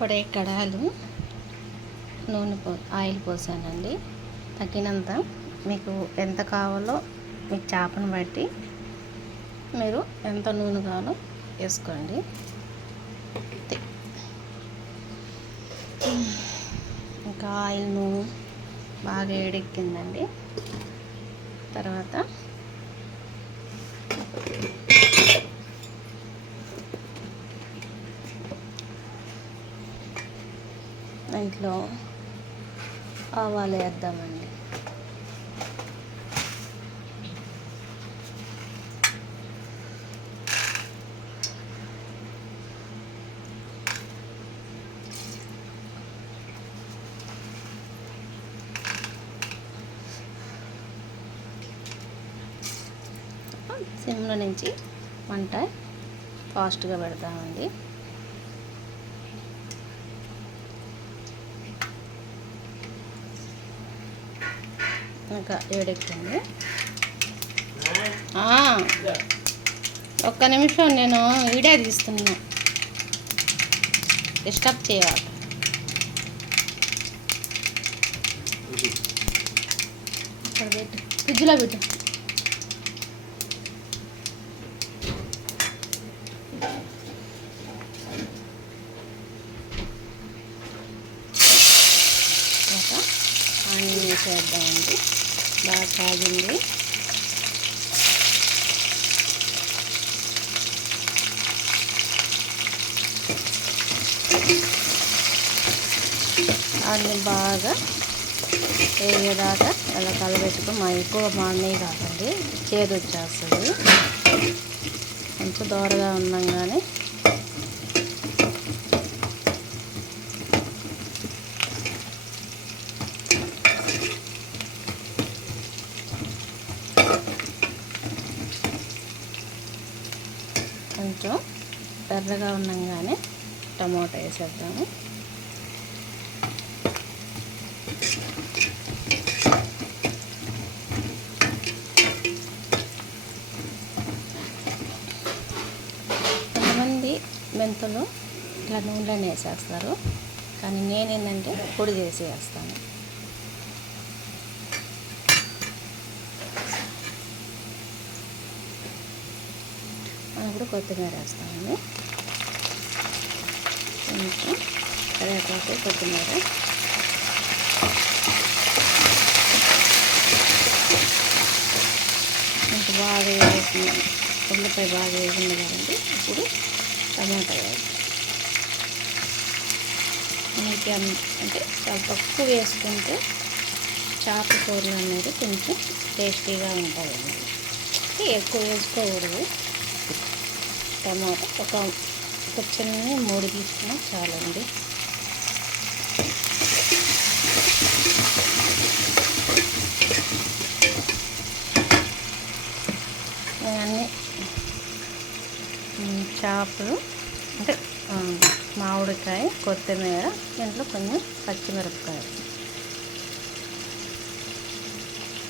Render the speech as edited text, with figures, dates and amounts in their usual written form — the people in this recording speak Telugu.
పొడే కడాలు ఆయిల్ పోసానండి. తగినంత మీకు ఎంత కావాలో మీ చేపను బట్టి మీరు ఎంత నూనె కావాలో వేసుకోండి. ఇంకా ఆయిల్ నూనె బాగా వేడెక్కిందండి. తర్వాత దాంట్లో ఆవాలు వేద్దామండి. సిమ్లో నుంచి మంట ఫాస్ట్గా పెడతామండి. ఇంకా వేడెక్కింది. ఒక్క నిమిషం, నేను వీడియో తీస్తున్నా, డిస్టర్బ్ చేయాలి. ఇక్కడ పెట్టు, ఫ్రిడ్జ్లో పెట్టు. ఆనియన్ వేసేద్దామండి. బాగా కాగింది. ఆనియన్ బాగా వేగేదాకా అలా కలబెట్టుకుని ఎక్కువ మాడినవి కాకండి, చేదు వచ్చేస్తుంది. కొంచెం దోరగా ఉండంగానే కొంచెం ఎర్రగా ఉండగానే టమోటా వేసేద్దాము. కొంతమంది మెంతులు ఇట్లా నూనెలోనే వేసేస్తారు, కానీ నేనేంటంటే పొడి చేసి వేస్తాను. ఇప్పుడు కొత్తిమీర వేస్తామండి. కొంచెం కరివేపాకు, కొత్తిమీర. ఇంకా బాగా వేసింది, ఉల్లిపాయ బాగా వేసింది కదండి. ఇప్పుడు టమాటా వేస్తాం. మనకి అంటే చాలా తక్కువ వేసుకుంటే చేప కూరలు అనేది కొంచెం టేస్టీగా ఉంటాయండి. ఎక్కువ వేసుకోకూడదు. టమాటా ఒక చిన్న 3 తీసుకున్నా చాలండి. అన్నీ చేపలు అంటే మామిడికాయ, కొత్తిమీర, దీంట్లో కొంచెం పచ్చిమిరపకాయ